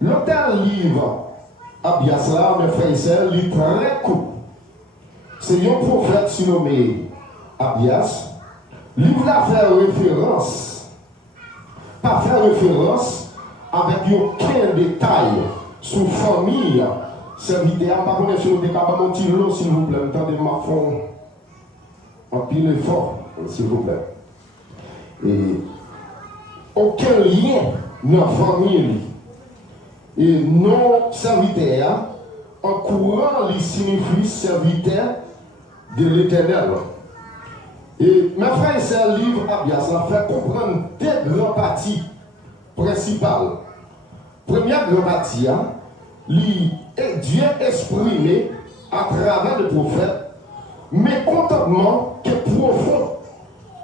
L'auteur livre Abias mes frères et sœurs, il est très court. C'est un prophète surnommé Abias. Livre là fait référence, pas faire référence avec aucun détail sur famille, serviteur. Par contre, si vous avez un petit lot, s'il vous plaît, attendez ma fond en pile effort, s'il vous plaît. Et aucun lien dans la famille. Et non serviteur, en courant, il signifie serviteur de l'Éternel. Et mes frères et sœurs, le livre Abias fait comprendre deux grandes parties principales. Première grande partie, Dieu exprimé à travers le prophète, mécontentement que profond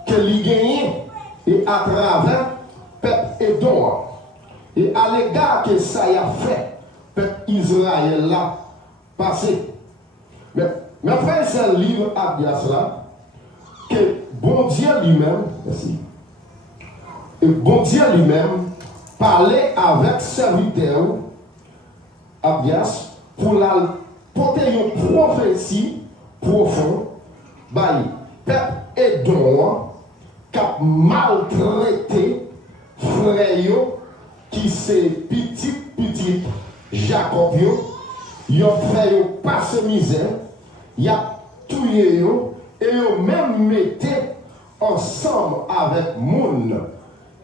que lui gagnait et à travers peuple Édom. Et à l'égard que ça y a fait, peuple Israël là, passé. Mais mes frères et sœurs, le livre Abias là, que bon Dieu lui-même, merci, et bon Dieu lui-même parlait avec serviteur Abias pour la porter une prophétie profonde, peuple Édom qui a maltraité frère qui c'est petit Jacob il a fait passer misère, il a tué et ils même mettaient ensemble avec moun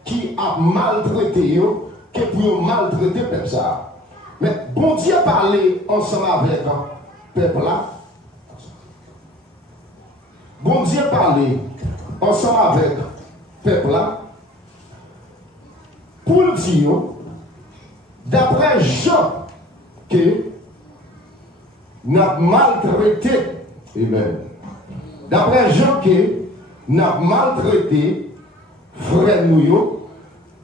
qui a maltraité eux, que pour maltraiter le peuple ça. Mais bon Dieu parlait ensemble avec le peuple là. Bon Dieu parlait ensemble avec le peuple là. Pour dire, d'après Jean, que n'a maltraité, amen. D'après Jean, que n'a maltraité frère nous,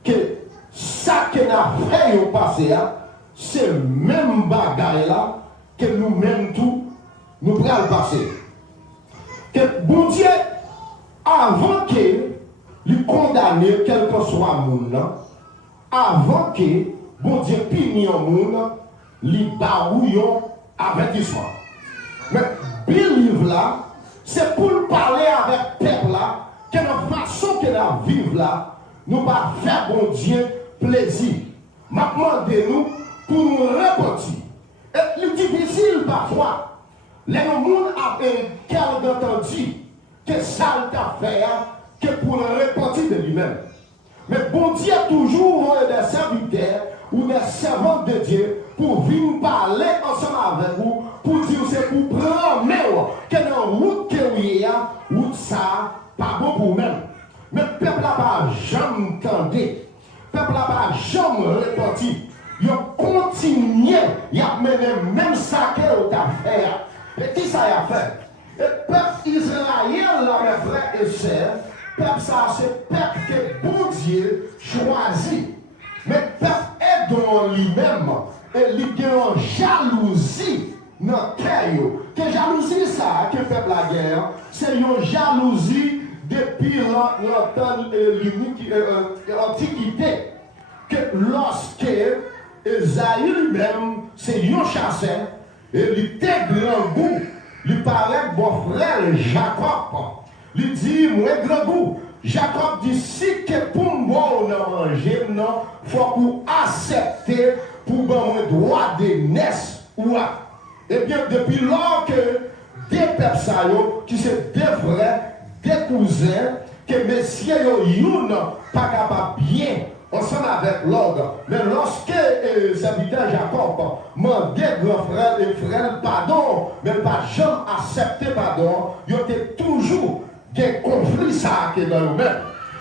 que ça que n'a fait au passé, c'est le même bagaille là que nous-mêmes tout, nous prenons passer. Que bon Dieu, avant que lui condamner quel que soit le monde, avant que bon Dieu punisse le monde, lui barouillons avertissement. Mais le livre là, c'est pour parler avec le peuple là, que la façon que nous vivons là, nous va faire bon Dieu plaisir. Maintenant, nous pour nous repentir. Et c'est difficile parfois. Les gens ont entendu que ça t'a fait que pour le repentir de lui-même. Mais bon Dieu a toujours des serviteurs ou des servantes de Dieu pour venir parler ensemble avec vous, pour dire c'est pour prendre que dans la route que vous avez, route ça, pas bon pour vous-même. Mais le peuple n'a pas jamais entendu. Le peuple n'a pas jamais repenti. Il continue, il a mené même ça qu'il a fait. Et qui ça a fait? Et le peuple Israël, là, mes frères et sœurs, peuple ça, c'est peuple que bon Dieu choisit. Mais le peuple est dans lui-même. Et il y a une jalousie dans le cœur. Que jalousie ça, que fait la guerre, c'est une jalousie depuis l'Antiquité. Que lorsque Esaïe lui-même, c'est un chasseur, et il était grand goût, il paraît mon frère Jacob. Il dit, moi grand goût. Jacob dit, si que pour moi on a mangé, non, il faut pour accepter pour mon droit de naissance. Et bien, depuis lors que des personnes qui sont des frères, des cousins, que messieurs yon pas capable bien ensemble avec l'ordre. Mais lorsque serviteur Jacob demandait grand frère et frère pardon, mais pas jamais accepté pardon, il y a toujours des conflits ça qui est dans le même.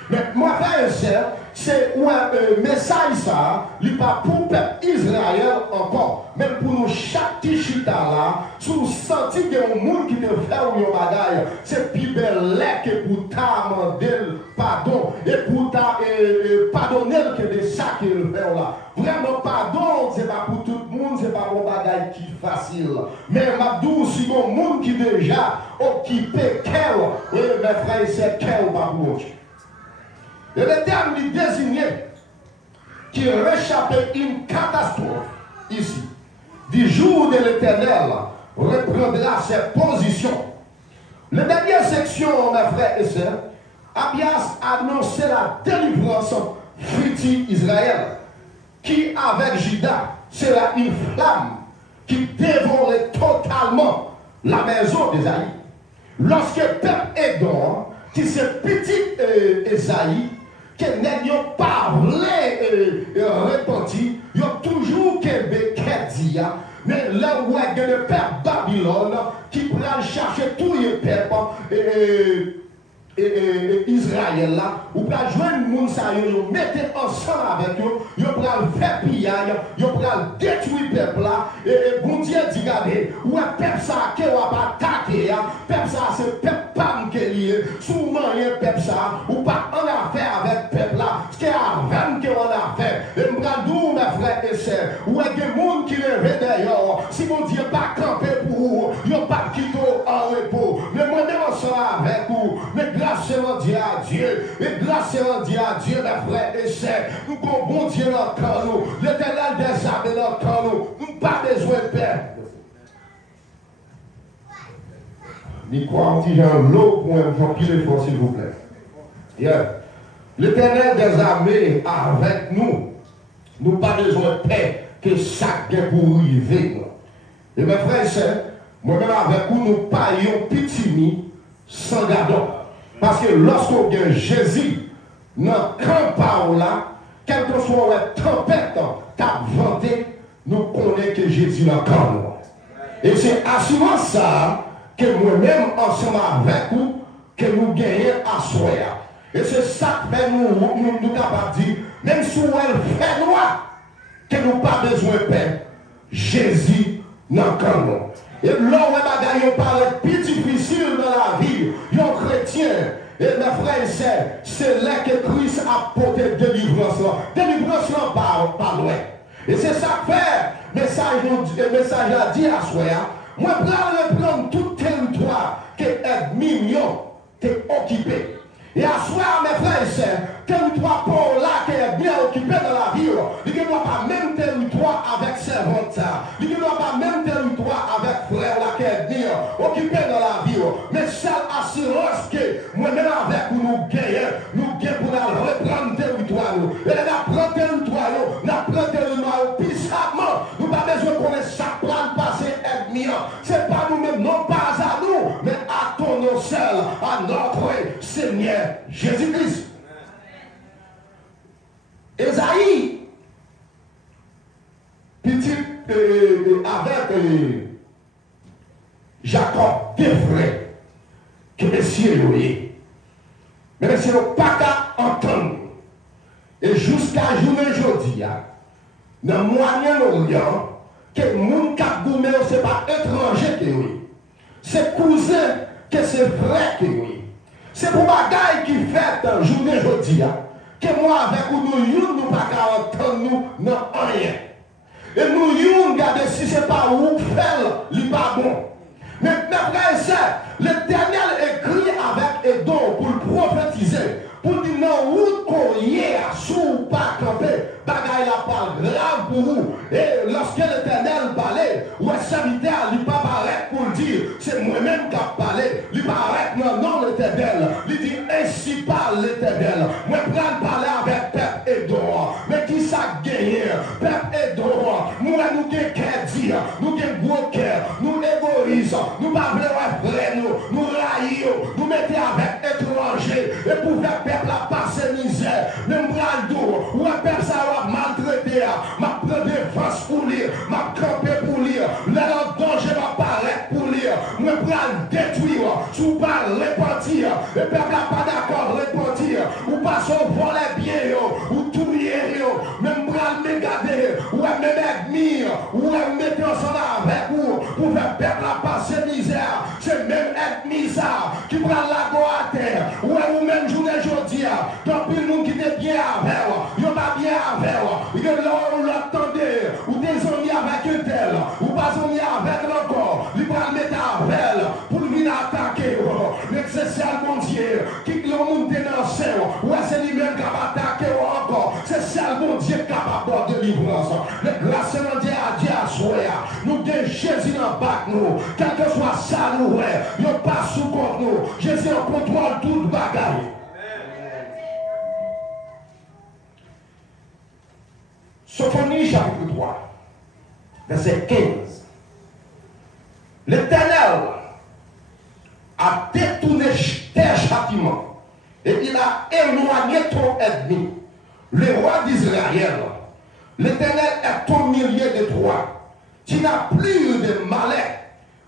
Mais moi, frère et sœur, c'est un message ça, il n'est pas pour le peuple Israël encore, mais pour nous chaque tichita là, sous senti qu'il y a un monde qui te fait un bagaille, c'est plus belle que pour t'amender pardon, et pour pardonner que de ça qu'il fait là. Vraiment, pardon, c'est pas pour tout le monde, c'est pas un bagaille qui est facile. Mais Mabdou, si un monde qui déjà occupé quel, oui, mes frères et sœurs, quel pas pour et le terme lui désignait qui réchappait une catastrophe ici. Du jour de l'Éternel reprendra ses positions. La dernière section, mes frères et sœurs, Abias annonçait la délivrance future Israël, qui avec Juda sera une flamme qui dévorerait totalement la maison d'Ésaïe. Lorsque le peuple Édom, qui c'est petit Ésaïe, qui n'a pas repenti, il y a toujours qu'un dit, mais là où il y a le peuple Babylone qui prend chercher tous les peuples Israël là, ou pour joindre moun sa yo, mettez ensemble avec eux, yo pour faire pillage, yo pour détruire peuple là, et bon Dieu dit regardez, ou peuple ça qui va pas attaquer, peuple ça c'est peuple pam qui est lié, souvent il y a peuple ça, ou pas en affaire avec peuple là, ce qui est avant que on a fait, et m'brandou mes frères et sœurs, ou il y a des monde qui lèvent d'ailleurs, si mon Dieu pas camper pour vous, yo pas quitter en repos, mais moi même ensemble avec vous, mais grâce rendue à Dieu, et grâce rendue à Dieu, mes frères et sœurs, nous avons bon Dieu dans nous, l'Éternel des armées dans nous, nous n'avons pas besoin de peur. Ni quoi, on dit un lot pour un Jean-Pierre Fort, s'il vous plaît. Yeah. L'Éternel des armées avec nous, nous n'avons pas besoin de paix que chaque gain pour arriver. Et mes frères et sœurs, moi-même avec vous, nous payons petit sans gardon. Parce que lorsqu'on gagne Jésus, dans le camp là, quelle que soit la tempête qu'a vanté, nous connaissons que Jésus est dans le camp. Et c'est assurant ça que moi-même, ensemble avec vous, que nous gagnons à soi. Et c'est ça que nous capables de dire, même si elle fait noir, que nous n'avons pas besoin de paix. Jésus dans le camp. Et là où les bagailles paraît plus difficile dans la vie, les chrétiens, et mes frères et sœurs, c'est là que Christ a porté délivrance. Délivrance pas loin. Et c'est ça que fait, le message a dit à soi, moi je prendre tout territoire que est mignon, qui est occupé. Et à soi, mes frères et sœurs, territoire pour là qui est bien occupé dans la vie, il ne doit pas même territoire avec servante, il ne doit pas même territoire avec frère là qui est bien occupé dans la vie. Mais seule assurance que moi-même avec nous gagnons pour reprendre territoire. Et nous prendre territoire, nous prendre territoire puissamment. Nous n'avons pas besoin de connaître chaque plan passé ennemi. Ce n'est pas nous-mêmes, non pas à nous, mais à ton nom seul, à notre Seigneur Jésus-Christ. Esaïe, petit avec Jacob, deux frères, que messieurs voyez. Mais messieurs n'ont pas qu'à entendre. Et jusqu'à journée aujourd'hui, dans le Moyen-Orient, que les gens qui ont goûté, ce n'est pas étranger que oui. C'est cousin que c'est frère que oui. C'est pour bagaille qui fait journée aujourd'hui. Que moi avec nous ne pas entendre nous non rien. Et nous regardez si ce n'est pas où faire, il n'est pas bon. Mais mes frères et sœurs, l'Éternel écrit avec Édom pour le prophétiser, pour dire non, où qu'on y est, sous pas camper, bagaille la parle grave pour vous. Et lorsque l'Éternel parlait, ou un serviteur, il ne pas paraître pour le dire, c'est moi-même qui ai parlé, il paraît non, l'Éternel, il dit ainsi parle l'Éternel. Moi, je prends parler avec peuple Édom, mais qui ça gagné, peuple Édom, moi, nous avons qu'à dire, nous avons gros cœur, nous égoïsons, nous ne voulons pas frère, nous raillons, nous mettons avec étrangers, et pour faire peuple à passer misère, même bras d'eau, ou un peuple ça va maltraiter, m'a pris défense pour lire, m'a campé pour lire, leur danger va paraître pour lire, me prendre détruire, sous pas repentir, et peuple n'a pas d'accord repentir, ou pas son volet bien, ou tout bien, même bras me garder, ou même admire, ou mettre ensemble avec vous, pour faire peuple à passer misère, c'est même ennemi ça, qui prend la go à terre, ou même journée aujourd'hui, tant pis le monde qui était bien avec, il n'y a pas bien avec, il y a là où l'attendait, ou des amis avec un tel, ou pas amis avec l'encore, il va le mettre avec, pour venir attaquer, mais c'est ça mon Dieu, qui le monde est dans le ciel, ou c'est lui-même qui va attaquer encore, c'est ça mon Dieu qui va nous, quel que soit ça nous, il n'y a pas sous contre nous. Jésus en contrôle toute bagaille. Sophonie chapitre 3, verset 15. L'Éternel a détourné tes châtiments et il a éloigné ton ennemi, le roi d'Israël. L'Éternel est ton milieu de toi. Tu n'as plus de malheur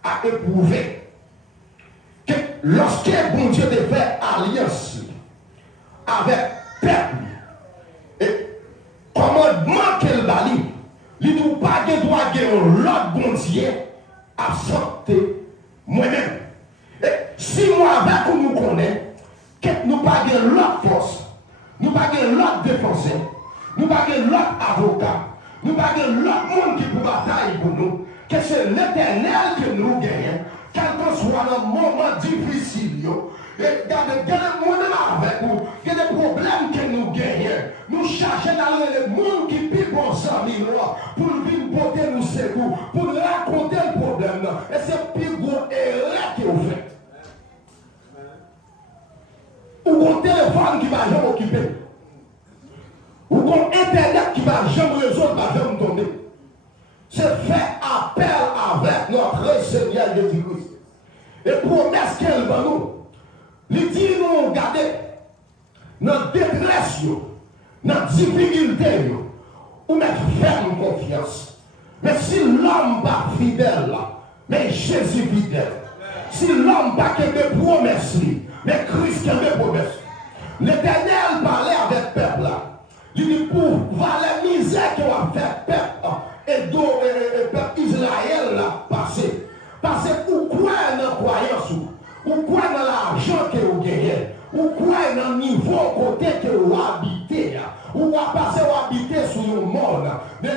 à éprouver. Que lorsque bon Dieu te fait alliance avec peuple et commandement qu'elle bali, il ne doit pas que droit que l'autre bon Dieu absenter moi-même. Et si moi avec nous connaissons, que nous pas de l'autre force, nous pas de l'autre défenseur, nous pas de l'autre avocat, nous pas de l'autre monde qui peut batailler pour nous, que c'est l'Éternel que nous gagnons, quel que soit le moment difficile. Et regardez, moi-même avec vous, il y a des problèmes que nous gagnons. Nous cherchons dans le monde qui pique bon amis pour venir porter nous secours, pour raconter le problème. Et c'est plus gros erreur que vous faites. Ou un téléphone qui va jamais occuper. Ou un internet qui va jamais résoudre, va jamais tomber. C'est faire appel avec notre Seigneur Jésus-Christ. Et promesse qu'elle va nous. Il dit nous regardez notre détresse, notre difficulté, ou mettre ferme confiance. Mais si l'homme pas fidèle, mais Jésus fidèle. Si l'homme pas que des promesses, mais Christ qui a des promesses. L'Éternel parlait avec le peuple là. Il dit pour voir la misère qu'il a fait peuple et peuple Israël là passer. Parce que vous croyez dans la croyance, vous croyez dans l'argent que vous gagnez, vous croyez dans le niveau côté que vous habitez, vous passez à habiter sur le monde, mais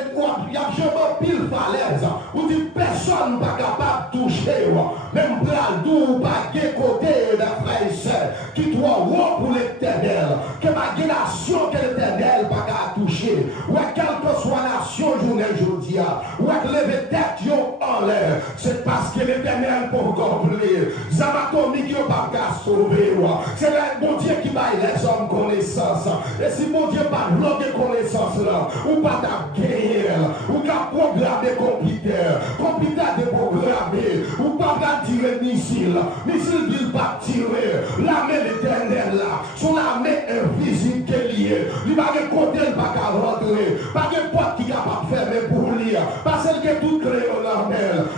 il y a jamais pile falaise, vous dites personne n'est pas capable de toucher, même bras d'où pas de côté de frères et sœurs, qui doit voir pour l'éternel, que ma nation que l'éternel pas qu'à toucher, ou à quelle que soit nation journée aujourd'hui, ou à lever tête en l'air, c'est parce que l'éternel pour accomplir, Zamatomi qui n'a pas qu'à sauver, c'est le bon Dieu qui baille les hommes connaissance, et si bon Dieu pas l'autre connaissance là, ou pas gagner, ou qu'à programmer computer déprogrammer, ou pas tirer missile qu'il va tirer, l'armée l'éternel là, son armée invisible qui est liée, il va de côté, il va qu'à rentrer, pas de porte qui va pas fermer pour lire, parce que tout clé dans l'armée,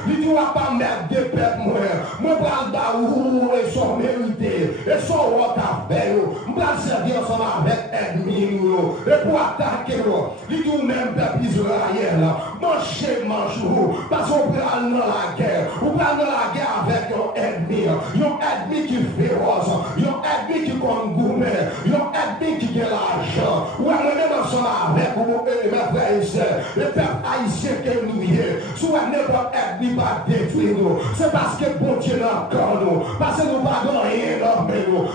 il ne doit pas mettre des pètes moi pour le baou et son mérité, et son roi à faire, moi pour servir ensemble avec ennemis, et pour attaquer, il dit même peuple Israël, mangez, parce qu'on prend dans la guerre, on prend dans la guerre avec un ennemi qui est féroce, un ennemi qui compte gourmet, un ennemi qui a l'argent, ou on est ensemble avec mes frères et sœurs, les peuples haïtiens que nous y est, soit n'importe ennemi pas détruire nous, c'est parce que bon Dieu n'a encore nous, parce que nous ne pas rien dans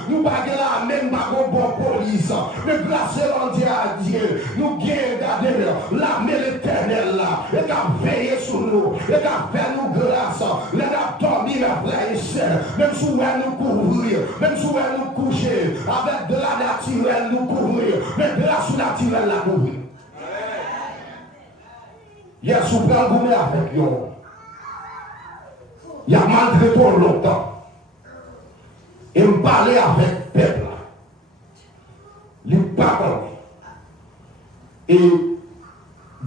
nous pas la même bonne police, mais grâce à Dieu, nous gagnons l'armée l'éternel là, et qui a veillé sur nous, et qui a fait nous grâce, et qui a dormi mes frères et sœurs, même si nous courir, même si nous coucher, avec de la naturelle nous courir, mais grâce naturelle la courir. Il y a soupé un gourmet avec eux. Il y a maltraité longtemps. Et me parler avec le peuple. Les parents. Et il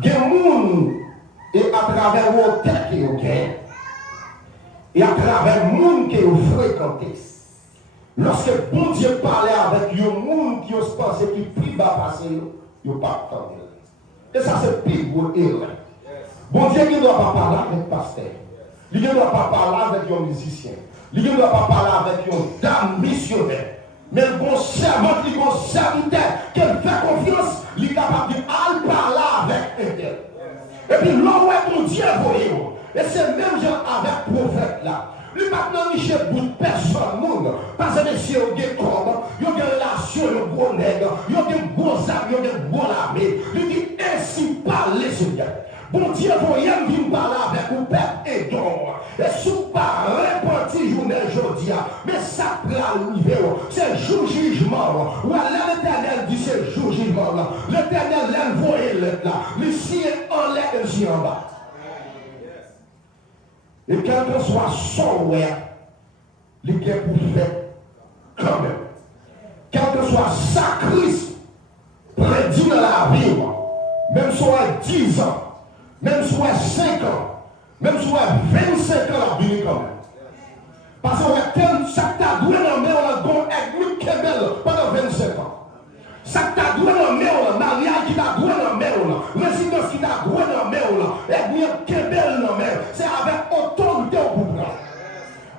y a des gens, et à travers vos têtes que vous gagnez, et à travers le monde que vous fréquentez, lorsque bon Dieu parlait avec les gens qui ont pensé qu'ils prient bas passer, ils n'ont pas entendu. Et ça c'est pire pour eux. Bon Dieu ne doit pas parler avec le pasteur. Il ne doit pas parler avec un musicien. Il ne doit pas parler avec une dame missionnaire. Mais le bon servant, le bon serviteur, qu'elle fait confiance, il est capable de parler avec elle. Et puis l'homme est mon Dieu voyez. Et c'est même genre avec le prophète là. Lui maintenant il cherche pour personne monde. Parce que si on a comme, il y a des relations, il y a des gros nègres, il y a des gros amis, il y a des gros armées. Il dit ainsi parler Seigneur. Bon Dieu voyait me parler avec le peuple et donc. Et si c'est jour jugement. Ou là, l'Éternel dit c'est jour jugement. L'Éternel l'envoie là. Le ciel en l'air et le ciel en bas. Et quel que soit son ouais, il est pour faire quand même. Quel que soit sa crise, prédit dans la vie, même soit 10 ans, même soit 5 ans, même soit 25 ans, la vie quand même. Parce que ça t'a doué dans le main, on a gagné avec qui est belle pendant 25 ans. Ça t'a doué dans le main, on a mariage qui t'a doué dans le main, résidence qui t'a doué dans le main, et qui est belle dans le main. C'est avec autorité au pouvoir.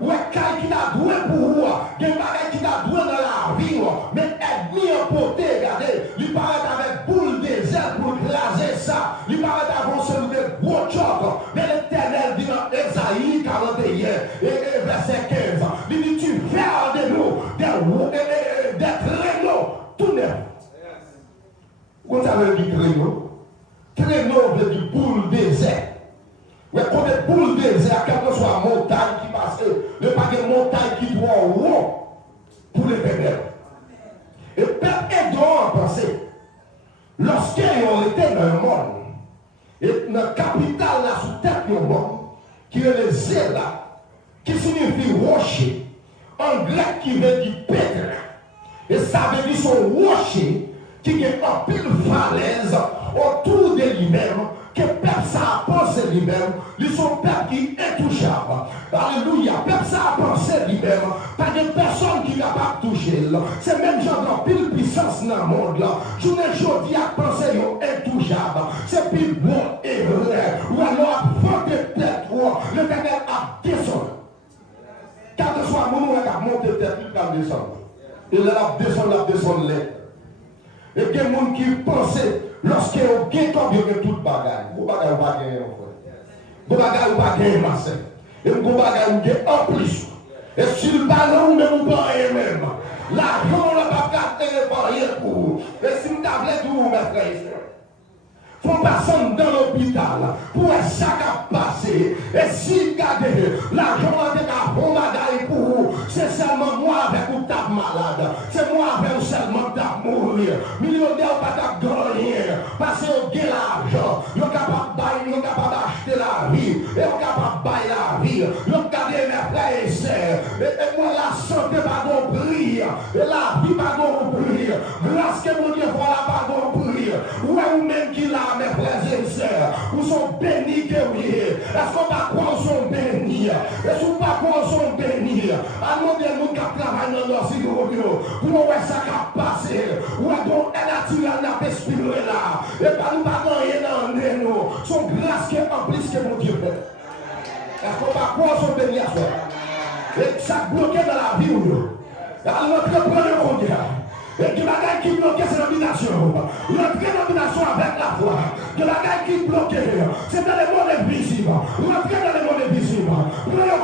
Ouais, quand qui t'a doué pour vous, il y a qui t'a doué dans la vie, mais ennemi en porté, regardez, il paraît avec boule des ailes pour glacer ça, il paraît avancer de gros chocs, mais l'Éternel dit dans Esaïe 41 et verset 15, il dit tu fais de nous des traîneaux tout neufs. Vous savez du traîneau? Traîneau veut dire boule des ailes. Mais quand les boules désert, quelle que soit la montagne qui passe, il n'y a pas de montagne qui doit en haut pour les pédales. Et peuple doit en penser. Lorsqu'ils ont été dans le monde, et dans la capitale, là, sous tête du monde, qui est le zèle là, qui signifie rocher, en grec qui veut dire pétre, et ça veut dire son rocher qui est en pile falaise autour de lui-même. Que peuple ça a pensé lui-même, ils sont peuple qui est intouchable. Alléluia, peuple ça a pensé lui-même, pas de personne qui n'est capable de toucher. C'est même genre dans pile puissance dans le monde là. Je ne dis à penser intouchable. C'est plus bon et vrai. Ou alors avant de tête, l'Éternel a descendu. Quand ce soit mon qui a monté tête, il va descendre. Il a descendu là. Et il y a des gens qui pensaient. Lorsque vous avez tout bagage, vous n'avez pas gagné en fait. Vous n'avez pas gagné Marcel. Et vous n'avez pas gagné en plus. Et si le ballon ne vous pas même, l'argent ne va pas gagner pour vous. Et si vous avez tout, mes frères et sœurs, il faut passer dans l'hôpital pour ça qui a passé. Et si vous avez l'argent avec un bon bagage pour vous, c'est seulement moi avec vous tape malade. C'est moi avec vous seulement tape mourir. Millionnaire pas tape gagner. Parce que vous avez l'argent. Vous êtes capable d'acheter la vie. Et vous êtes capable de bailler la vie. Vous regardez mes frères et sœurs. Et moi la santé pas d'ouvrir. Et la vie pas d'ouvrir. Grâce que mon Dieu voilà pas d'ouvrir. Ou-même qui l'a mes frères et sœurs, vous sont bénis que oui. Est-ce qu'on va croire sont bénis? Est-ce qu'on va croire sont bénis? Alors nous qui travaillons dans nos studios, pour nous ça qui a passé, ou donc elle a tiré la respiré là, et pas nous pas rien dans nous, son grâce qui est en plus que mon Dieu fait. Est-ce qu'on va croire sont bénis à soi? Et ça bloqué dans la vie ou non? Alors notre premier conduit. Et que la gueule qui bloquait c'est l'obligation. L'entrée d'obligation avec la foi. Que la gueule qui bloquait, c'est dans les mondes invisibles. L'entrée dans les mondes invisibles. Prenez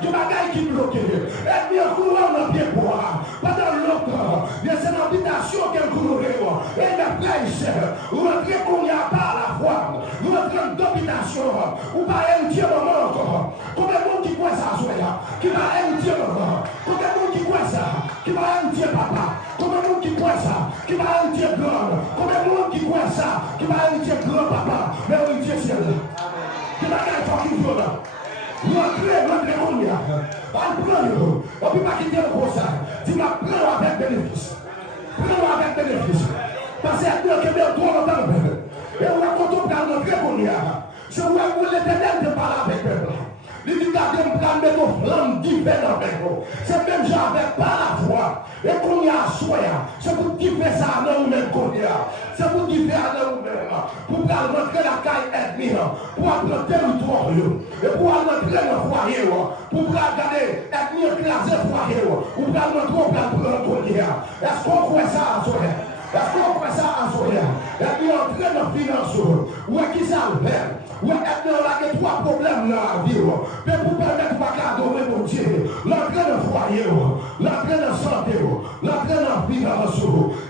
que la gueule qui bloquait. Et bien courant dans le pied bois. Pendant longtemps, c'est l'obligation qu'elle courait. Et la place, l'entrée qu'on y a pas la foi. L'entrée d'obligation. Ou pas un Dieu moment encore. Combien de monde qui croit ça, qui va un Dieu moment. Combien de monde qui croit ça, qui va un Dieu papa. Combien de monde qui croit ça, qui va un Dieu grand. Combien de monde qui croit ça, qui va un Dieu grand papa. Mais un Dieu ciel. Qui va gagner fucking violent. L'entrée qu'on y a. On prend, on ne peut pas quitter le gros ça. Dis-moi, prends avec bénéfice. Prends avec bénéfice. Parce que Dieu qui est bien trop longtemps. Et on va continuer à l'entrée qu'on y a. C'est où l'Éternel te parle avec le peuple. Il dit gardez un plan de nos flammes différentes avec vous. C'est même genre avec pas la foi. Et qu'on y a soya. C'est pour qui fait ça dans nous-mêmes qu'on y a. C'est pour qui fait ça dans nous-mêmes. Pour rentrer la caille ethnie. Pour entrer le territoire. Et pour rentrer le foyer. Pour regarder ethnie écraser foyer. Pour rentrer au plan qu'on y a. Est-ce qu'on fait ça à soya? Est-ce qu'on fait ça à soya? Et puis entrer dans le finance. Où est-ce qu'il s'alvère? Où est-ce qu'il y a trois problèmes dans la vie? Mais pour permettre de adorer mon Dieu, l'entrée de foyer, l'entrée de santé, l'entrée entrer dans la finance,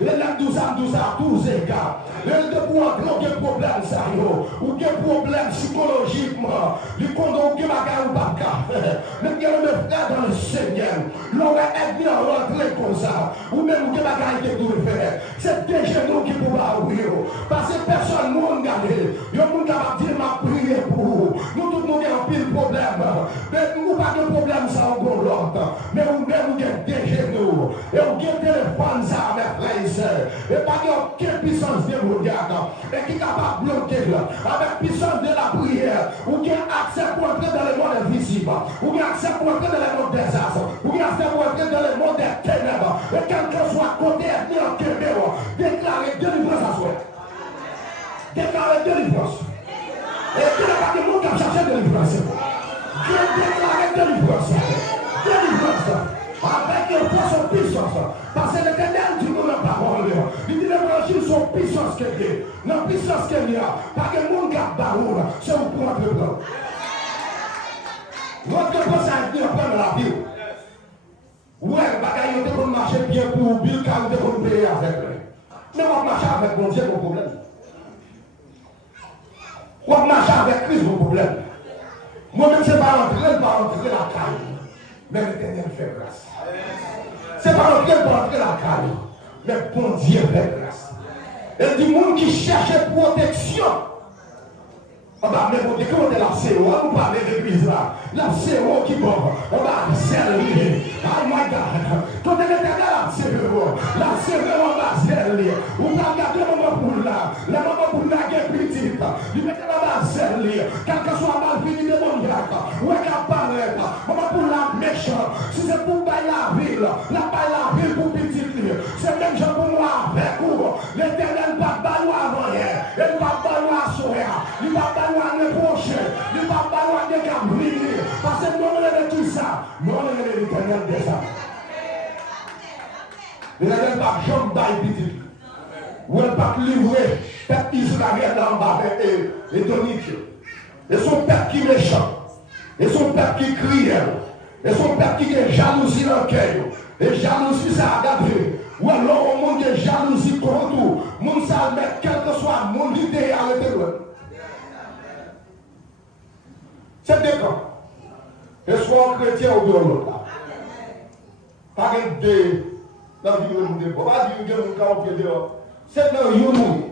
les 12 à 12 égards. Les pour entrer dans des problèmes, ça y est, ou des problèmes psychologiquement, du condom qui va gagner ou pas faire. Mais qui est le frère dans le Seigneur, l'aurait aidé à rentrer comme ça, ou même qui va gagner tout le faire. C'est déjà nous qui pouvons ouvrir. Parce que personne ne m'a regardé. Il y a monde qui va dire m'a prié pour vous. Nous tout le monde avons pile problème. Mais nous pas de problème ça en l'autre. Mais nous même nous avons déjà nous. Et on a téléphone ça mes frères et sœurs. Et pas aucune puissance démoniaque. Et qui est capable de bloquer là. Avec puissance de la prière. Ou qui a accès pour entrer dans le monde invisible. Ou qui a accès pour entrer dans le monde des astres. Ou qui a accès pour entrer dans le monde des ténèbres. Et quelqu'un soit côté ethnie en Québec. Déclarer délivrance à soi. Déclarer délivrance. Et qui n'a pas de monde qui a cherché délivrance. Dieu déclarer délivrance. Délivrance. Avec une force en puissance. Parce que l'Éternel dit dans la parole. Il dit l'évangile son puissance qu'il y a. La puissance qu'il y a. Pas que le monde qui a barreau. C'est au point de blanc. Votre réponse a été en prendre la vie. Ouais, bagaille, on devrait marcher bien pour Bill car on devrait payer avec lui. Mais on va marcher avec mon Dieu, mon problème. On va marcher avec Christ, mon problème. Moi-même, c'est pas rentrer la caille. Mais l'Éternel fait grâce. C'est pas rentrer la caille. Mais bon Dieu fait grâce. Et du monde qui cherchait protection. On va même dire comment est la CO, on va parler de l'église là. La CO qui mort, on va serrer. Oh my God. Quand elle était là, la CO, on va serrer. On va regarder maman pour là. La maman pour là qui est petite. Il met la serrer. Quel que soit mal fini de mon gars. Où est-ce qu'elle paraît? Maman pour la méchant. Si c'est pour bailler la ville pour petite. C'est même gens pour moi avec vous. L'Éternel va baloir avant hier. Il va baloir sur hier. Il va baloir le prochain. Il va baloir des cabris. Parce que nous on est tout ça. Nous on est l'Éternel déjà. L'Éternel va jamais bailler petit. Ou elle va livrer peuple Israël en bas et Donique. Et son peuple qui est méchant. Et son peuple qui crie. Et son peuple qui est jalousie dans le cœur. Et jalousie ça a gardé. Ou alors au monde de jalousie contre tout. Monde ça met quel que soit mon idée à l'intérieur. C'est des camps. Et soit chrétien ou de l'autre là. Pas de dans la vie de l'autre. Pas de mon camp au pied dehors. C'est dans le monde.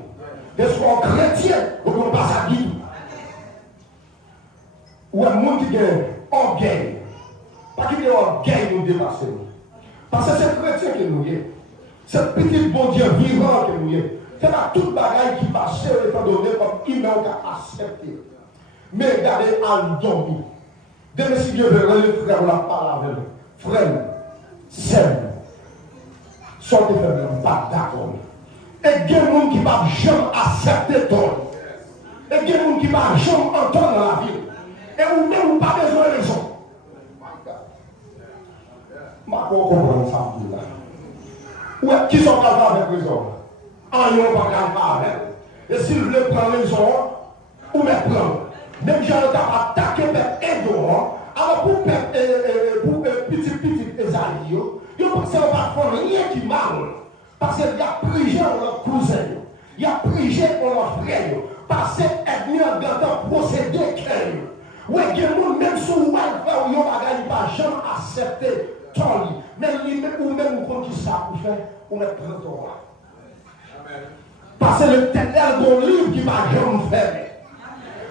Et soit chrétien ou qu'on passe à vie. Ou un monde qui est orgueil. Pas qu'il y ait orgueil nous dépasser. Parce que c'est chrétien que nous y est. C'est petit bon Dieu vivant que nous y est. C'est pas toute bagaille qui passe étant donné comme il n'a qu'à accepter. Mais regardez à dormir. Dès si Dieu veut le frère, on la parle avec lui. Frère, c'est sortez de pas d'accord. Et il y a des gens qui ne vont jamais accepter ton. Et il y a des gens qui ne vont jamais entendre dans la vie. Et vous même vous pas besoin de raison. Je comprends ça. Ouais, qui sont capables avec raison? En yon pas capable avec. Et s'ils veulent prendre raison, ou mettre prendre. Même si on a attaqué peuple Edouard, alors pour petit Esaïe, ils pensent qu'on va faire rien qui mal. Parce qu'il y a prié pour leur cousin, il y a prié pour leur frère, parce que ethnie dans le procédé qu'elle. Oui, il y a des gens même sur le welfare, ils ne pas jamais accepter ton lit. Même ou même qu'on qui ça pour faire, on est prêt au roi. Parce que le Ténèbre de mon livre qui m'a jamais fait.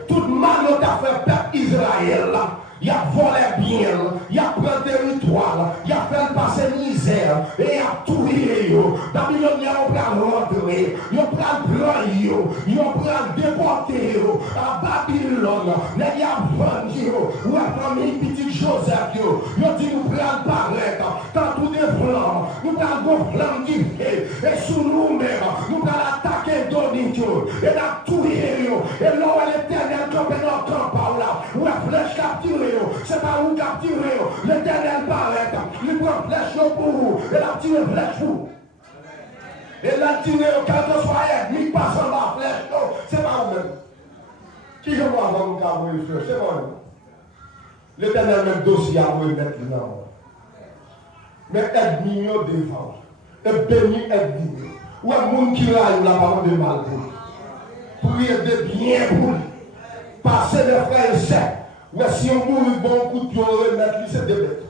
Toute mal notre affaire peuple Israël là. Il a volé bien, il a pris le territoire, il a fait passer misère, et il a tout lié. Babylone, il a pris rentrer, il a pris prendre, il a pris déporter à Babylone, il a vendu, ou la famille petit Joseph, il a dit nous prenons paraître, dans tous les plans, nous prenons des plans qui fait, et sous nous-mêmes, nous prenons attaquer Donique, et la tout lié, et là où l'Éternel campé dans le camp là, où la flèche capturée. C'est pas où capturer, l'Éternel paraît, il prend flèche pour vous, et la tire flèche pour vous. Et la tire, quel que soit ennemi, passe en bas flèche, c'est pas vous-même. Qui je vois avant nous avouer le feu, c'est moi-même. L'Éternel même dossier à vous mettre là. Mais ennemi devant. Et béni êtes-vous. Ou un monde qui raille la parole de mal pour lui aider bien pour lui. Passer les frères et sœurs. Mais si on mourit bon coup de pied, on remettre lui, c'est des bêtes.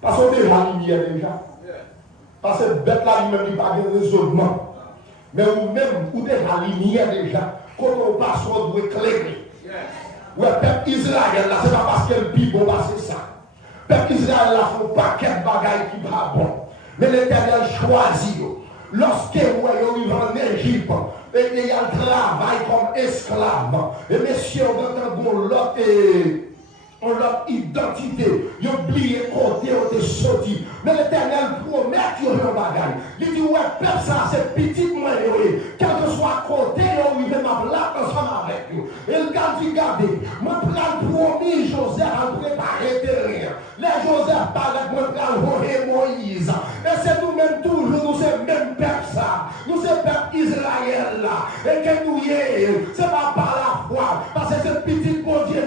Parce qu'on est la lumière déjà. Parce que bête là, lui-même, il n'a pas de raisonnement. Mais vous-même, vous êtes la lumière déjà. Quand on passe, on doit éclairer. Ouais, peuple Israël, là, c'est pas parce qu'elle vit bon, c'est ça. Peuple Israël, là, font pas quel bagaille qui va bon. Mais l'Éternel choisit. Lorsque vous vivez en Égypte, et il y a le travail comme esclave. Et messieurs, on entend l'autre identité. Ils ont oublié côté, on est sorti. Mais l'Éternel promet qu'il y a un bagage. Il dit, ouais, peuple, ça, c'est petit moyen. Quel que soit côté, on vit ma place ensemble avec vous. Et le gars dit, regardez, mon plan promis, Joseph a préparé terrain. Les Joseph parlent, mon plan Moïse. Et c'est nous-mêmes toujours, nous c'est même peuple ça. Nous c'est peuple Israël là. Et que nous y est, c'est pas par la foi. Parce que c'est petit bon Dieu.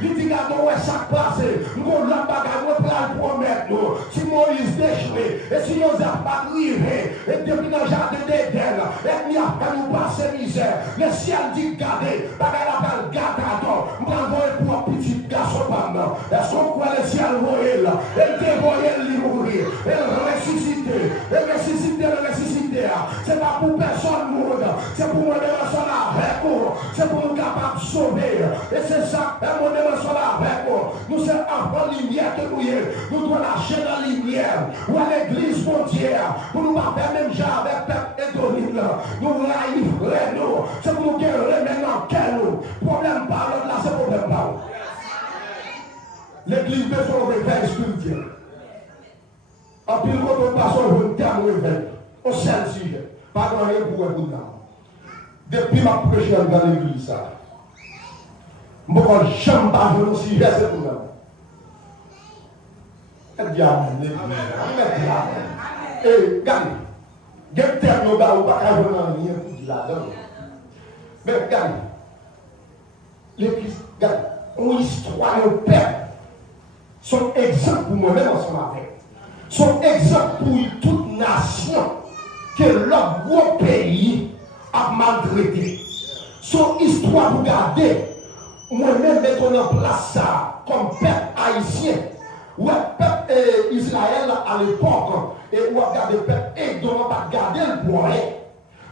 Il dit, regardez, ouais, chaque place, nous avons la bagarre, nous prenons promettre nous. Si Moïse déchoué, et si Joseph pas arrivé, et depuis dans le jardin d'Éden, et n'y a pas nous passer misère. Le ciel dit, regardez, bagarre appelle Gatador, nous allons pour un petit garçon pendant. Est-ce qu'on croit le ciel voyait là? Elle dévoyait lui mourir. Elle ressuscitait. Elle ressuscitait, elle ressuscitait. C'est pas pour personne mourir. C'est pour mon émotion avec vous. C'est pour nous capables de sauver. Et c'est ça, mon émotion avec vous. Nous sommes enfants de lumière que nous sommes. Nous devons lâcher la lumière. Ou à l'église mondiale. Pour nous pas faire même genre avec peuple et d'orine. Nous raillons, nous. C'est pour nous guérir maintenant. Quel nous? Problème pas l'autre là, c'est problème pas. L'église besoin de réveil spirituel. En plus, quand on passe au terme réveil, on sait le sujet. Pas dans rien pour vous là. Depuis ma prêche dans l'église, ça. Je ne peux jamais pas jouer le sujet, c'est pour nous. Et bien, et regardez, il y a un terme où on ne peut pas jouer dans rien pour dire là-dedans. Mais regardez, l'église, regardez, une histoire de peuple. Son exemple pour moi-même ensemble avec. Son exemple pour toute nation que leur gros pays a maltraité. Son histoire pour garder. Moi-même mettre en place ça comme peuple haïtien. Ou peuple Israël à l'époque. Et ou regarder peuple et dont on va garder le point.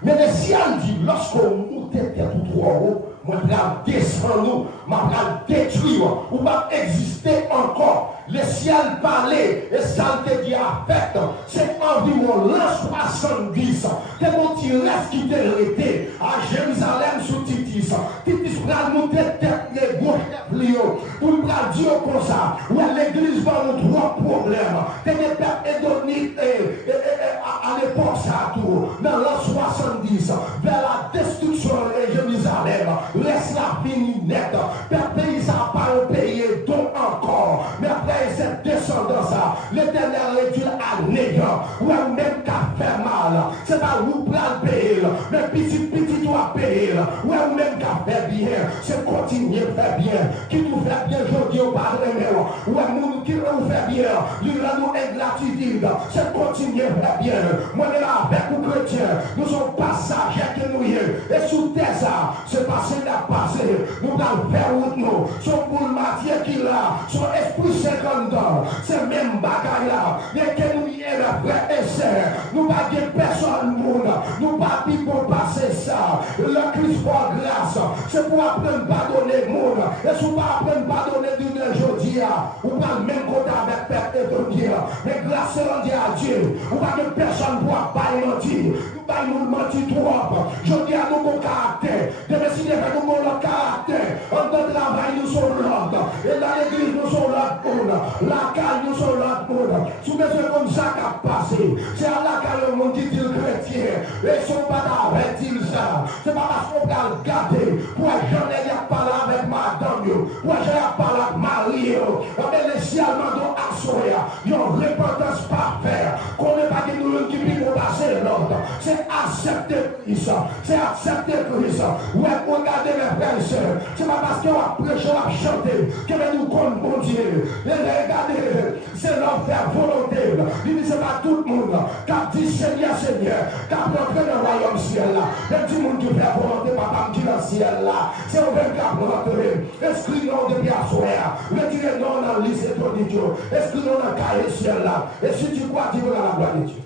Mais le ciel dit, lorsqu'on monte tout trop haut, moi je vais descendre, je vais détruire, ou va exister encore. Le ciel parlait, et ça te dit affecte. C'est environ l'an 70. C'est mon petit reste qui t'est arrêté à Jérusalem sous Titus. Titus va nous tête les gauches pliaux. Pour nous dire comme ça, où l'église va nous trois problèmes. C'est des peuples édoniques à l'époque, ça tout. Dans l'an 70, vers la destruction de Jérusalem, laisse la finie nette. Peuple pays, ça n'a pas payé, donc encore. Mais après, cette descendance, l'Éternel réduit à néant. Ou même qu'à faire mal. C'est pas vous pour le payer. Mais petit doit payer. Ou même qu'à faire bien. C'est continuer à faire bien. Qui nous fait bien aujourd'hui au Padre Méo. Ou nous qui nous fait bien. Lui là nous ingratitude. C'est continuer à faire bien. Moi là avec vous chrétiens. Nous sommes passagers que nous y est. Et sous terre ça. C'est passé la passé. Nous allons faire route nous. Son boule matière qui là. Son esprit 50 ans. C'est même bagaille là. Mais que nous y est la vraie essai. Nous pas de personne monde. Nous pas dit pour passer ça. Le Christ pour grâce. C'est pour apprendre à pardonner monde. Et si vous pas apprendre à pardonner d'une aujourd'hui. Ou pas le même côté avec père et de Dieu. Mais grâce à Dieu. Ou pas de personne pour pas mentir. Nous pas nous mentir trop. Je dis à nous mon caractère. De décider de nous mon caractère. En de travail nous sommes l'ordre. Et dans l'église nous sommes l'ordre. La caille nous sommes l'ordre. Sous mes yeux comme ça qu'a passé. C'est à la caille le monde dit chrétien. Et ils sont pas d'arrêter ça. C'est pas parce qu'on va le garder. Pour j'en ai parlé avec madame. Pour j'en ai parlé avec Marie. Mais les ciels m'ont assuré. Ils ont repentance parfaite. Qu'on n'est pas dit nous qui vivons passer l'ordre. C'est accepter Christ, c'est accepter Christ. Ouais, regardez mes frères et sœurs, c'est pas parce qu'on a prêché, on a chanté, que nous comptons bon Dieu. Regardez, c'est leur faire volonté. Il dit, c'est pas tout le monde qui a dit Seigneur, Seigneur, qui a rentré dans le royaume ciel là. Mais tout le monde qui fait volonté, papa me dit dans le ciel là. C'est un 24 rentré. Inscris-nous depuis à soir. Retirez-nous dans le lycée de Dieu. Inscris-nous dans le cahier ciel là. Et si tu crois, tu veux la gloire de Dieu.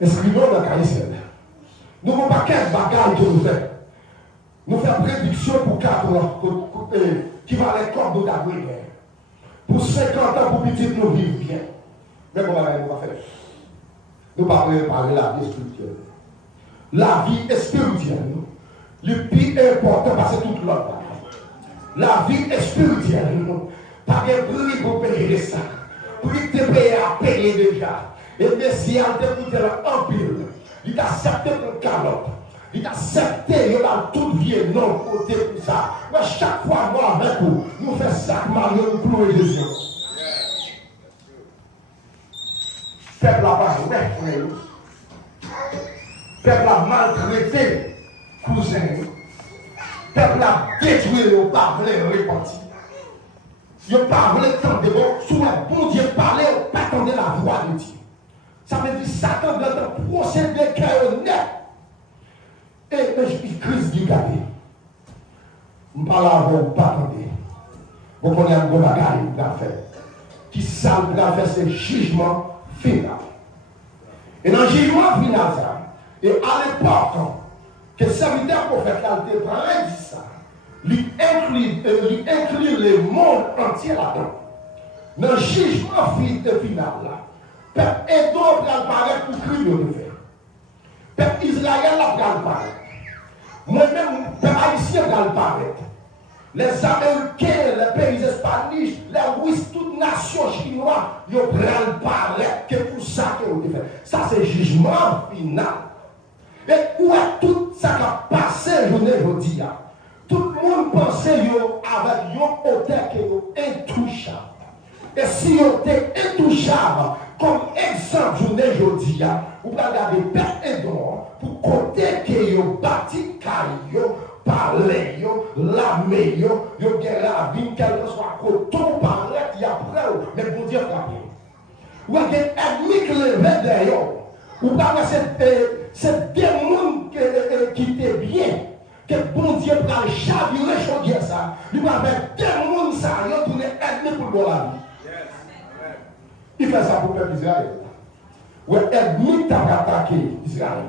Inscris-nous dans le cahier ciel. Nous n'avons pas quel bagage que nous faisons. Nous faisons prédiction pour 4 ans qui va les corps de la pour 50 ans, pour petit, nous vivons bien. Mais comment on va faire? Nous parlons de la vie spirituelle. La vie est spirituelle. Le plus important, parce que tout l'autre. La vie est spirituelle. Pas de prix pour payer ça. Prix de payer à payer déjà. Et Messie a député en pile. Il a accepté pour calotte. Il a accepté, il a tout vie non côté pour ça. Mais chaque fois, moi avec vous, nous faisons ça, Mario, nous clouons Jésus. Peuple a pas frère. Peuple a maltraité cousin. Peuple a détruit le parler réparti. Il parle tant de bon, sous un bon Dieu parler, pas attendre la voix de Dieu. Ça veut dire Satan doit procéder cœur net. Et l'esprit Christ dit gardé. Je ne parle avec vous, pas attendez. Vous connaissez un bon bagage qu'il a fait. Qui ça qu'il a fait, c'est le jugement final. Et dans le jugement final, ça, et à l'époque, que le serviteur prophète là, il dit ça, lui inclut le monde entier là-dedans. Dans le jugement final, là, peuple Édom va apparaître pour crime de faire. Peuple Israël va apparaître. Moi-même, peuple haïtien va apparaître. Les Américains, les pays espagnols, les Russes, toutes nations chinoises, ils vont apparaître. Que pour ça que vous fait. Ça, c'est le jugement final. Et où est tout ça qui a passé aujourd'hui? Tout le monde pensait avec un hôtel qui est intouchable. Et si on était intouchable, comme exemple, journée aujourd'hui, vous pouvez regarder Père Édom pour côté que vous bâti caillou, parler, l'armée, vous avez la vie, quel que soit coton, parler, il y a près, mais bon Dieu frappé. Vous avez ennemi qui levé derrière. Vous avez ces démons qui étaient bien. Que bon Dieu prend le chavirer chaudière ça. Lui avec démons ça, il a tourné ennemi pour le la vie. Il fait ça pour le peuple Israël. Ou ennemi t'a attaqué Israël.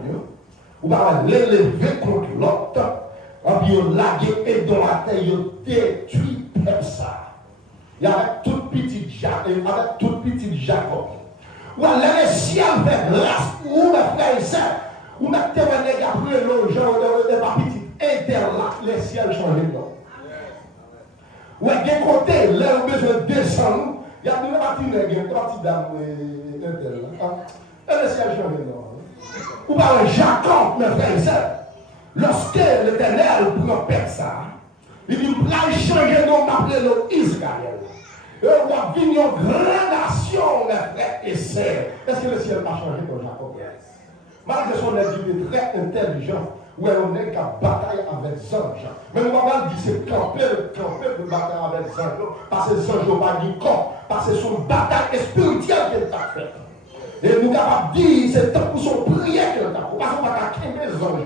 Ou va l'élever contre l'autre. Et puis il lagué et dans la terre, il détruit le peuple ça. Il y avait toute petite Jacob. Ou le ciel fait grâce pour vous, mes frères et sœurs. Ou mettez les gars pour les gens, les papiers. Interlac, les ciels changent de nom. Ou à quel côté, là où besoin de descendre, il y a une partie d'âme interlac. Et les ciels changent de nom. Ou par Jacob, mes frères et sœurs, lorsque l'Éternel prend père ça, il dit, là, il change de nom, m'appeler Israël. Et on va venir une grande nation, mes frères et sœurs. Est-ce que le ciel va changer pour Jacob? Malgré son équipe très intelligent, où on est qu'à bataille avec les anges. Mais nous allons dire c'est camper pour bataille avec les anges. Parce que les anges n'ont pas dit corps. Parce que c'est une bataille spirituelle qu'elle a faite. Et nous allons dire c'est temps pour son prière qu'elle a fait. Parce qu'on va qu'aimer les anges.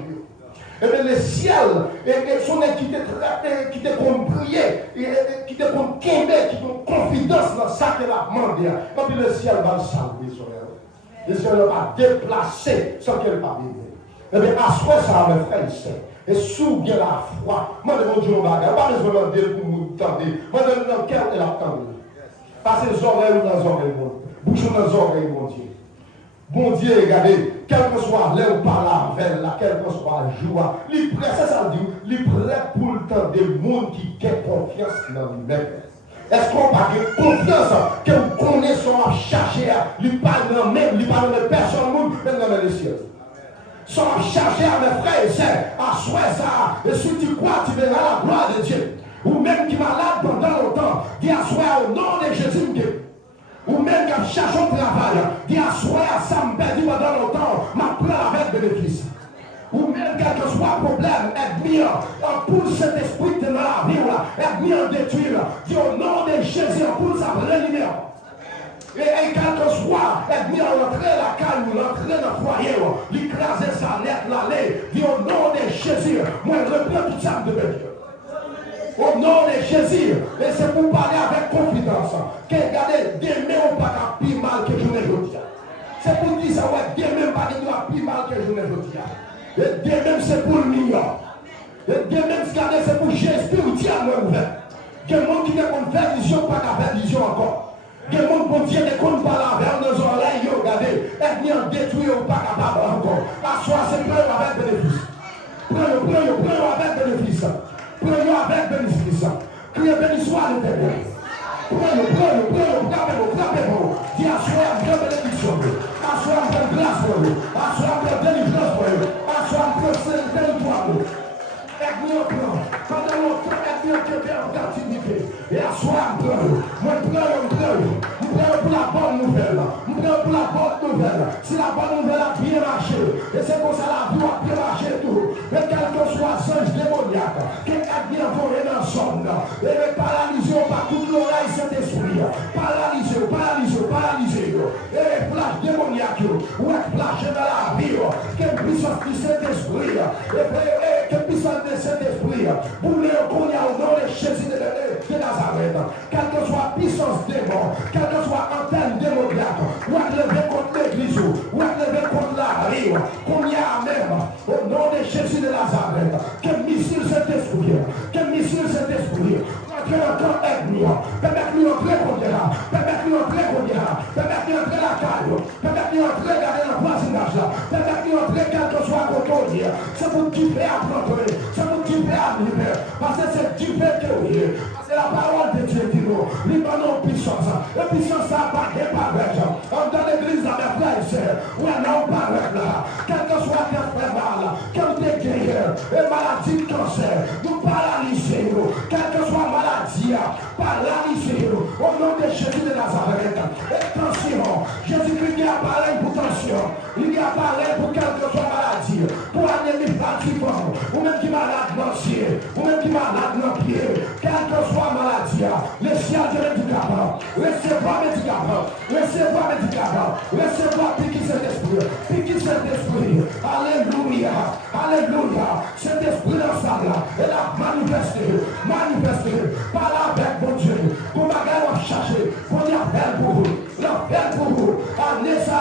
Et bien le ciel, et son équipe qui était pour prier, qui était pour qu'aimer, qui a confidence dans ça qu'elle a demandé. Et puis le ciel va le saluer sur elle. Le ciel va déplacer sans qu'elle va vivre. Eh bien, assois ça, mes frères et sœurs. Et souviens la foi. Moi, je dis, pas besoin de dire pour nous tendre. Moi, je dis, dans quel est la tendre. Parce que les oreilles ou dans les oreilles, bouche ou dans les oreilles, mon Dieu. Bon Dieu, regardez, quel que soit l'heure ou par la veille, quel que soit la joie, il prêt, c'est ça dit, il prêt pour le temps des mondes qui ont confiance dans lui-même. Est-ce qu'on va avoir confiance que vous connaissez à chercher, il parle dans même, il parle de personne, même dans les cieux. Sans chercher à mes frères et sœurs, à souhaiter ça, et si tu crois, tu verras la gloire de Dieu. Ou même qui est malade pendant longtemps, dis à soi au nom de Jésus. Ou même qui cherche un travail, dis à soi à ça, ennemi, pour cet esprit de la vie, ennemi en détruire. Dis au nom de Jésus, pour sa lumière. Et quel que soit, ennemi rentrer la calme, rentrer dans le foyer, l'écraser sa lettre, l'aller. Dis au nom de Jésus, moi je reprends toute ça de Dieu. Au nom de Jésus, et c'est pour parler avec confidence. Que regardez, demain on pas plus mal que je ne le dis. C'est pour dire ça, ouais, demain pas plus mal que je ne le dis. Et demain c'est pour le million. Et demain, regardez, c'est pour Jésus spirituellement ouvert. Il y a des gens qui ne font pas vision, pas faire vision encore. Il y a des gens qui ne font pas la vers nos oreilles, regardez, et bien détruit ou pas capable encore. Assoir, c'est plein avec bénéfice. Plein avec bénéfice. Plein avec bénéfice. Criez béni soit l'éternel. Frappez-vous. Dis assoir, bien bénédiction. Assoir, bien grâce pour vous. Assoir, bien délivrance pour vous. Assoir, bien territoire pour vous. Pendant longtemps, ennemi qui était en captivité. Et à soi, moi, je pleure pour la bonne nouvelle. Je pleure pour la bonne nouvelle. Si la bonne nouvelle a bien marché, et c'est comme ça la vie a bien marché tout. Mais quel que soit singe démoniaque, qui a bien volé dans son nom, et paralysé par toute l'oreille cet esprit. Paralysé. Et flash démoniaque, ou est flashé dans la vie. Quelle puissance de cet esprit. Et quelle puissance de cet esprit. Vous voulez qu'on y a au nom de Jésus de Nazareth. Quelle que soit puissance démon, quelle que soit antenne démoniaque, ou à lever contre l'église, ou à lever contre la rive, qu'on y a même au nom de Jésus de Nazareth. Quel missile cet esprit. Encore ennemi. Permettez-lui entrer contre là. Permettez-lui entrer la caille. Permettez-lui entrer dans le voisinage là. Permettez-lui entrer quel que soit côté. C'est pour qui fait apprendre. C'est pour qui fait arriver. Parce que c'est qui fait que c'est la parole de Dieu qui nous. Libanon puissance. Et puissance ça pas départage. Dans l'église là, mes frères et sœurs. Oui, non, pas là. Quel que soit tes frères mal. Quel que guerrier. Et maladie de cancer. Nous paralysons. Quel que soit maladie. Paralysez au nom de Jésus de Nazareth. Et tension, Jésus-Christ il apparaît pour tension, il apparaît pour quelque chose maladie, pour anémie fatigante, ou même qui malade dans le ciel, ou même qui malade dans le pied, quelle que soit maladie, le ciel de médicament, recevez médicament, recevez piquer cet esprit, alléluia, cet esprit ensemble, et la manifester, par avec mon Dieu, pour ma gueule va chercher, pour l'appel pour vous, amenez ça,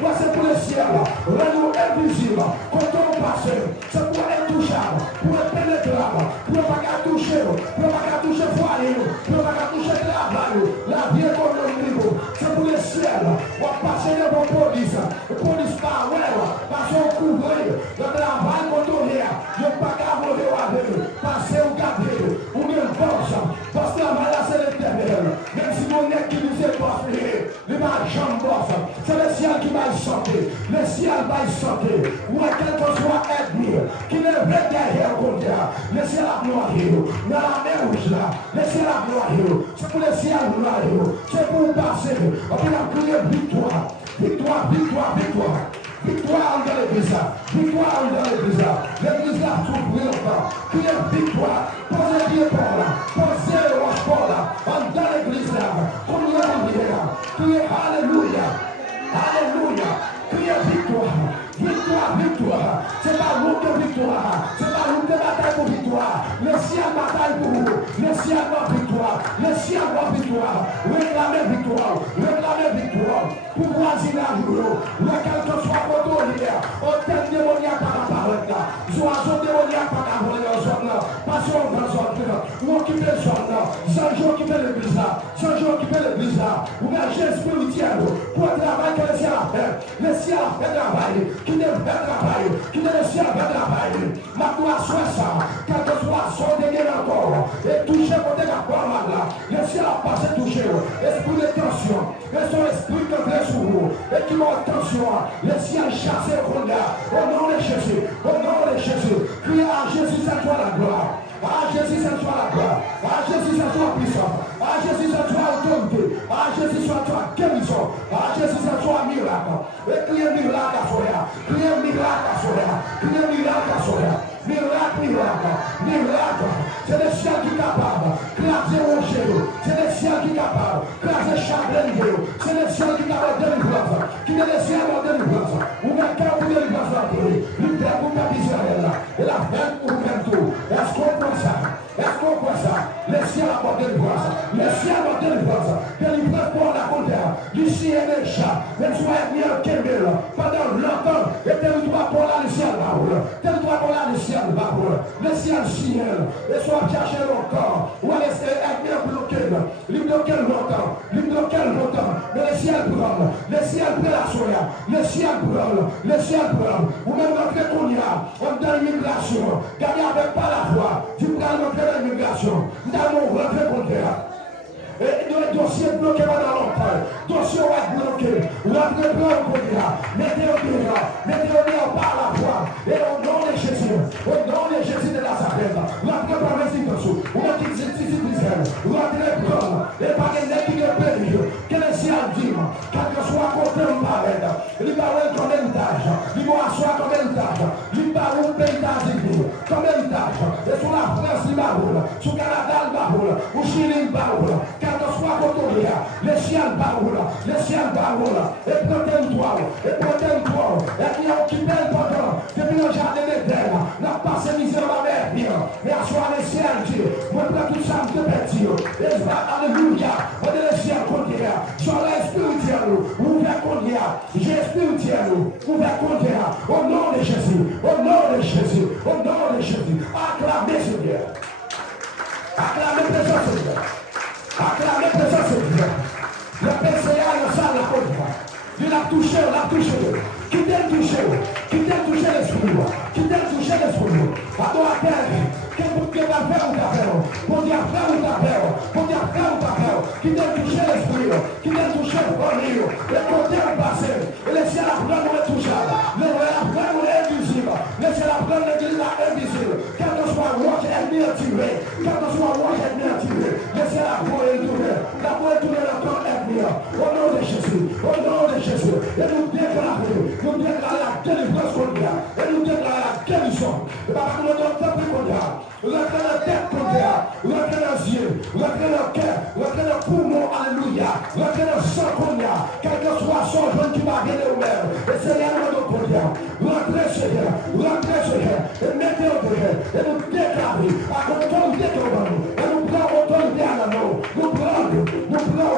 moi c'est pour le ciel, rends-nous invisible, quand on passe, c'est pour intouchable, pour pénétrable, pour ne pas toucher, foyer, pour ne pas toucher travail, la vie économique, c'est pour le ciel, on va passer devant police par parce qu'on couvre, le travail qu'on donne, il n'y a pas qu'à voler avec eux, passer ou garder, ou bien force, parce que la maladie c'est l'éternel, même si mon nez qui nous est prospéré, il va jamais bosse, c'est le ciel qui va y santé, le ciel va y santé, ou à quel que soit ennemi, qui ne veut derrière contre le ciel a noyé, dans la mer rouge là, le ciel a noyé, c'est pour le ciel noyé, c'est pour passer, on va crier victoire. Victoire dans l'église. L'église là, tout brûle pas. Criez victoire. Posez pied pour là. Posez le roche pour là. Dans l'église là. Comme il y a là. Criez alléluia. Criez victoire. C'est pas nous de victoire. C'est pas nous de bataille pour victoire. Le ciel bataille pour vous. Le ciel va victoire. Réclamez victoire. Pour voisinage, lequel que soit votre hier, hôtel démoniaque par la parole là, oiseau démoniaque par la parole là, passion dans zone là, ou occuper zone là, Saint-Jean occuper l'église là, ou bien Jésus spirituel, pour le travail que le ciel a fait, travail, qui ne fait travail, qui ne le ciel fait travail, maintenant soit ça, quel que soit son dégât encore, et toucher côté la parole là, le ciel a passé toucher, esprit de tension, et son esprit de sur vous, et qui m'ont attention, le ciel chassé au regard, au nom de Jésus, criez à Jésus, c'est toi la gloire, à Jésus, c'est toi la gloire, à Jésus, c'est toi puissant, à Jésus, c'est toi autorité, à Jésus, c'est toi guérison, à Jésus, c'est toi miracle, et criez miracle à Soya, miracle, délivrer. C'est le ciel qui t'a délivrance. Qui est le ciel de délivrance. Ou bien quand vous délivrance à toi. L'hiver pour ta Israël. Et la fête pour tout. Est-ce qu'on croit ça? Est-ce qu'on croit ça? Le ciel a pas délivrance. Le ciel a délivrance. Délivrance pour la colère. D'ici et des chats. Même si on est bien Kemel. Pendant longtemps. Et territoire pour la le ciel. Territoire pour la le ciel. Le ciel ciel. Et soit chercher encore. Ou aller être bien bloqué. Il bloqué longtemps. Il bloqué longtemps. Mais le ciel brûle. Le ciel brûle la soya. Le ciel brûle. Le ciel brûle. Ou même rentrer qu'on y a. On donne l'immigration. Gagner avec pas la foi. Tu prends rentrer dans l'immigration. Nous allons rentrer qu'on y a. Et le dossier bloqué pendant longtemps. Dossier va être bloqué. Rentrez plein qu'on y a. Mettez-vous par la foi. Et au nom de Jésus. Au nom de Jésus de Nazareth. Rentrez par les intentions. Ou même qui s'est Rentrez plein. Et par les nez qui est périlleux. Que le ciel dit. Quel que soit côté ou paraît. Il va avoir comme héritage. Il va asseoir comme héritage. Il va avoir un héritage comme héritage. Et sur la France, il va rouler. Sur le Canada, il va rouler. Au Chili, il va rouler. Quel que soit côté, le ciel va rouler. Le ciel va rouler. Et protège-toi. Et protège-toi. Et qui a occupé le pendant. Depuis le jardin d'Éden. La passe misère la mer. Mais asseoir le ciel, Dieu. Moi, je prends tout ça, je te pétille. Et je vais, alléluia. On est le ciel contre hier. Sur l'esprit spirituel. Ouvert contre hier. J'ai spirituel. Ouvert contre hier. Au nom de Jésus. Au nom de Jésus. Au nom de Jésus. Acclamez Seigneur. Acclamez présence Seigneur. Acclamez présence Seigneur. Le PCA, le sang, la côte. Il l'a touché, Qui t'a touché? Qui t'a touché l'esprit? Qui t'a touché l'esprit? Adorateur. Quel que tu vas faire ou ta faire? Pour dire faire ou ta faire? Pour dire faire ou ta faire? Qui t'a touché l'esprit? Qui t'a touché le corps? Le côté est passé. Et le ciel après nous est touchable. Le après nous est invisible. Le ciel après nous est invisible. Quel que soit roche ennemi attiré. Quel que soit roche ennemi attiré. Le ciel après est tourné. La voix est tournée dans ton ennemi. Au nom de Jésus. Au nom de Jésus. Et nous déclarons la délivrance qu'on a. Et nous déclarons la guérison. Et parce que nous donne peuple qu'on a. Rentrez dans la tête qu'on a. Rentrez dans les yeux. Rentrez dans le cœur. Rentrez dans le poumon. Alléluia. Rentrez dans le sang qu'on a. Quel que soit son jeune qui va gagner au même. Et c'est là où qu'on a. Rentrez Seigneur. Rentrez Seigneur. Et mettez au dehors. Et nous déclarons. À l'autorité qu'on a. Et nous prenons autorité à la main. Nous prenons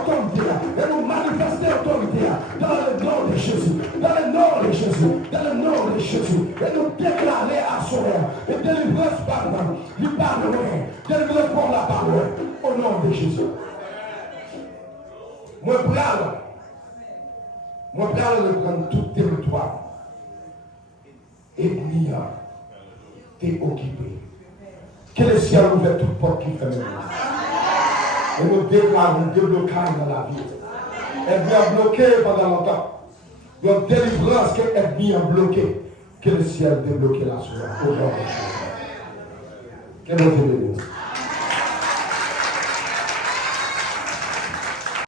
autorité. Et nous manifestons autorité. Dans le nom de Jésus. Dans le nom de Jésus. Dans le nom de Jésus. Et nous déclarer à son rêve. Et délivrance par nous. Lui parler. Délivrance pour la parole. Au nom de Jésus. Moi, prends de prendre tout territoire. Ethnie t'es occupé. Que le ciel ouvre toute porte qui ferme. Et nous déclarons des blocages dans la vie. Elle vient bloquer pendant longtemps. Il y a une délivrance qu'elle vient bloquer. Que le ciel débloque la soirée. Au nom de Jésus. Que nous te bénisse.